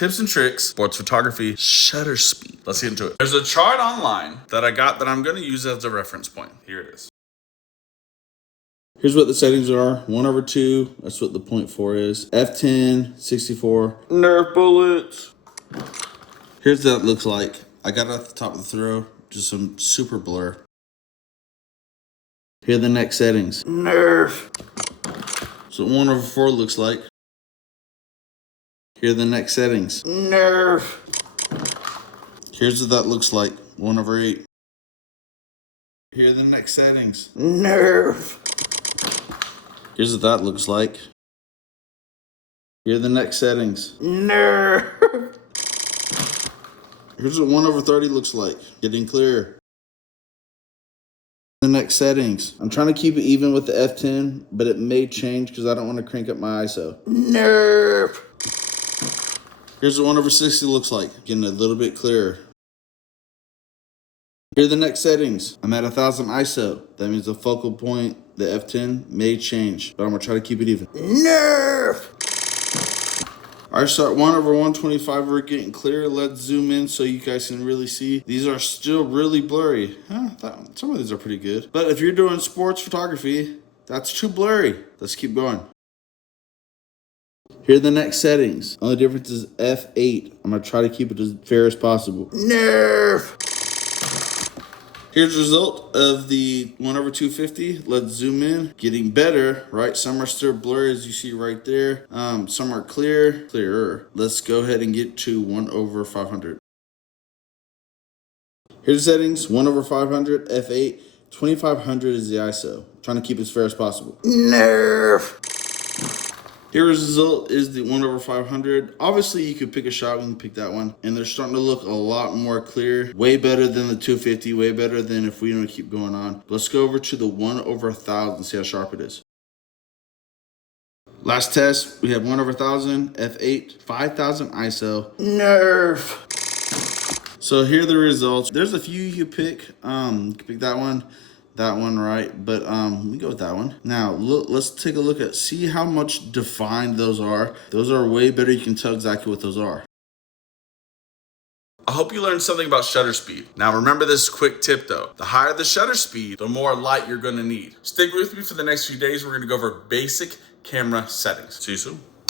Tips and tricks, sports photography, shutter speed. Let's get into it. There's a chart online that I got that I'm gonna use as a reference point. Here it is. Here's what the settings are. 1/2, that's what the 0.4 is. F10, 64. Nerf bullets. Here's what it looks like. I got it at the top of the throw, just some super blur. Here are the next settings. Nerf. So 1/4 looks like. Here are the next settings. Nerf. Here's what that looks like. 1/8. Here are the next settings. Nerf. Here's what that looks like. Here are the next settings. Nerf. Here's what 1/30 looks like. Getting clearer. The next settings. I'm trying to keep it even with the F10, but it may change because I don't want to crank up my ISO. Nerf. Here's what 1/60 looks like. Getting a little bit clearer. Here are the next settings. I'm at 1000 ISO. That means the focal point, the F10, may change, but I'm gonna try to keep it even. Nerf! All right, so at 1/125, we're getting clear. Let's zoom in so you guys can really see. These are still really blurry. Some of these are pretty good. But if you're doing sports photography, that's too blurry. Let's keep going. Here are the next settings. Only difference is F8. I'm gonna try to keep it as fair as possible. Nerf! Here's the result of the 1/250. Let's zoom in. Getting better, right? Some are still blurry, as you see right there. Some are clearer. Let's go ahead and get to 1/500. Here's the settings. 1/500, F8. 2500 is the ISO. Trying to keep it as fair as possible. Nerf! Here's the result is the 1/500. Obviously, you could pick a shot when you pick that one, and they're starting to look a lot more clear. Way better than the 250, way better than if we don't keep going on. Let's go over to the 1/1000 and see how sharp it is. Last test, we have 1/1000, F8, 5000 ISO. Nerf! So here are the results. There's a few you could pick. You can pick that one, right? But we go with that one. Now let's take a look at, see how much defined those are. Those are way better. You can tell exactly what those are. I hope you learned something about shutter speed. Now remember this quick tip though. The higher the shutter speed, the more light you're gonna need. Stick with me for the next few days. We're gonna go over basic camera settings. See you soon.